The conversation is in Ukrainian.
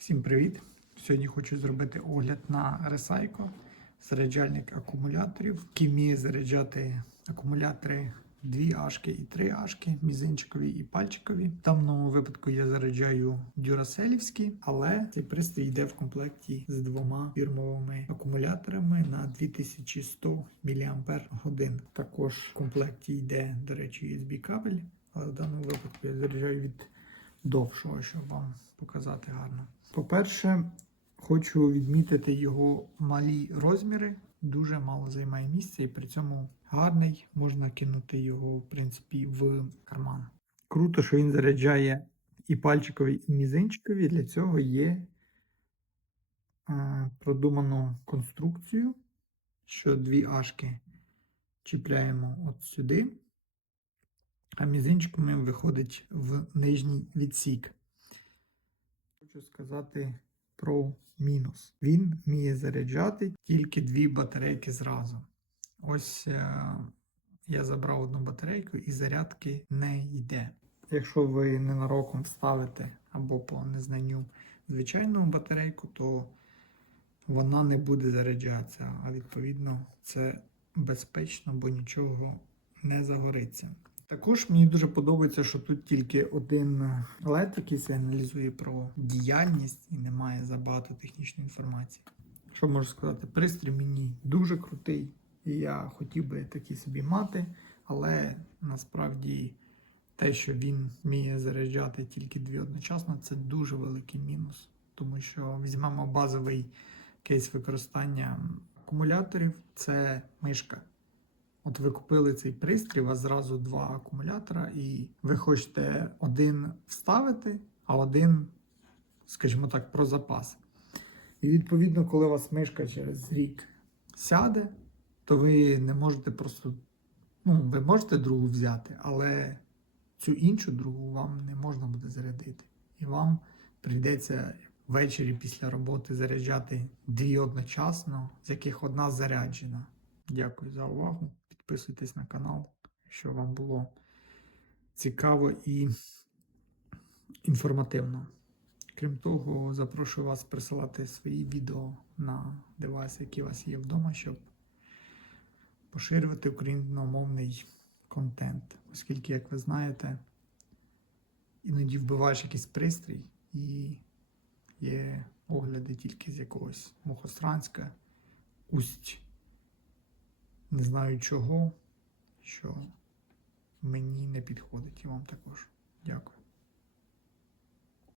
Всім привіт! Сьогодні хочу зробити огляд на Recycle, заряджальник акумуляторів, який вміє заряджати акумулятори 2 ашки і 3 ашки, мізинчикові і пальчикові. В даному випадку я заряджаю дюраселівські, але цей пристрій йде в комплекті з двома фірмовими акумуляторами на 2100 мАч. Також в комплекті йде, до речі, USB кабель, але в даному випадку я заряджаю від довшого, щоб вам показати гарно. По-перше, хочу відмітити його малі розміри. Дуже мало займає місця і при цьому гарний. Можна кинути його, в принципі, в карман. Круто, що він заряджає і пальчикові, і мізинчикові. Для цього є е, продуману конструкцію, що дві ашки чіпляємо от сюди а мізинчиками виходить в нижній відсік. Хочу сказати про мінус. Він вміє заряджати тільки дві батарейки зразу. Ось е, я забрав одну батарейку і зарядки не йде. Якщо ви ненароком вставите або по незнанню звичайну батарейку, то вона не буде заряджатися, а відповідно це безпечно, бо нічого не загориться. Також мені дуже подобається, що тут тільки один LED, який сигналізує про діяльність і немає забагато технічної інформації. Що можу сказати? Пристрій мені дуже крутий, і я хотів би такий собі мати, але насправді те, що він вміє заряджати тільки дві одночасно, це дуже великий мінус. Тому що візьмемо базовий кейс використання акумуляторів це мишка. От ви купили цей пристрій, у вас зразу два акумулятора, і ви хочете один вставити, а один, скажімо так, про запас. І відповідно, коли у вас мишка через рік сяде, то ви не можете просто. Ну, ви можете другу взяти, але цю іншу другу вам не можна буде зарядити. І вам прийдеться ввечері після роботи заряджати дві одночасно, з яких одна заряджена. Дякую за увагу. Підписуйтесь на канал, якщо вам було цікаво і інформативно. Крім того, запрошую вас присилати свої відео на девайси, які у вас є вдома, щоб поширювати україномовний контент. Оскільки, як ви знаєте, іноді вбиваєш якийсь пристрій і є огляди тільки з якогось Мухостранська, Усть не знаю чого, що мені не підходить і вам також. Дякую.